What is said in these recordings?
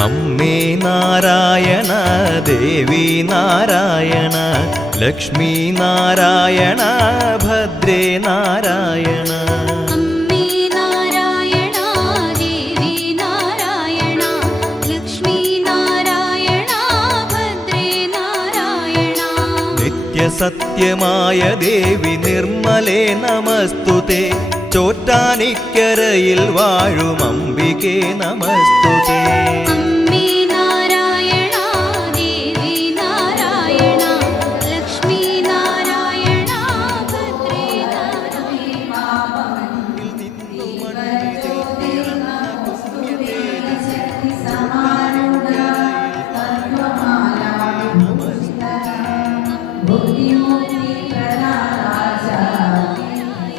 അമ്മേ നാരായണ ദേവി നാരായണ ലക്ഷ്മി നാരായണ ഭദ്രേ നാരായണ. അമ്മേ നാരായണ ദേവി നാരായണ ലക്ഷ്മി നാരായണ ഭദ്രേ നാരായണ. നിത്യസത്യമായ ദേവി നിർമ്മലേ നമസ്തുതേ. ചോറ്റാനിക്കരയിൽ വാഴും അംബികേ നമസ്തുതേ. അമ്മേ നാരായണ ദേവി നാരായണ ലക്ഷ്മി നാരായണ ഭദ്രേ നാരായണ.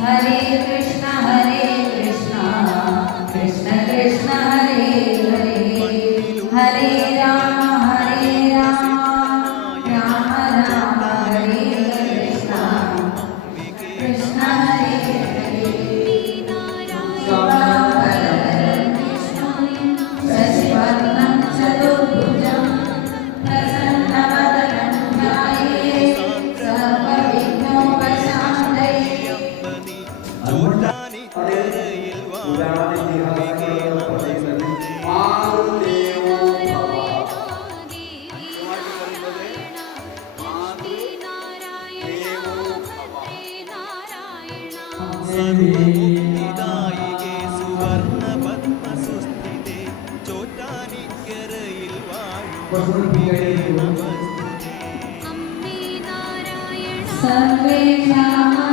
ഹരേ കൃഷ്ണ കൃഷ്ണ കൃഷ്ണ ഹരേ ഹരേ ഹരേ രാമ രാമ രാമ ഹരേ കൃഷ്ണ കൃഷ്ണ ഹരേ ഹരേ. ശശിവർണം ചതുർഭുജം പ്രസന്നവദനം ധ്യായേത് സർവവിഘ്നോപശാന്തയേ. ചോറ്റാനിക്കരയിൽ വാഴും അംബികേ നമസ്തുതേ. സർവമുക്തിദായികേ സുവർണ്ണ പത്മസുസ്ഥിതേ. ചോറ്റാനിക്കരയിൽ വാഴും അംബികേ നമസ്തുതേ. അമ്മേ നാരായണ സർവേഷാം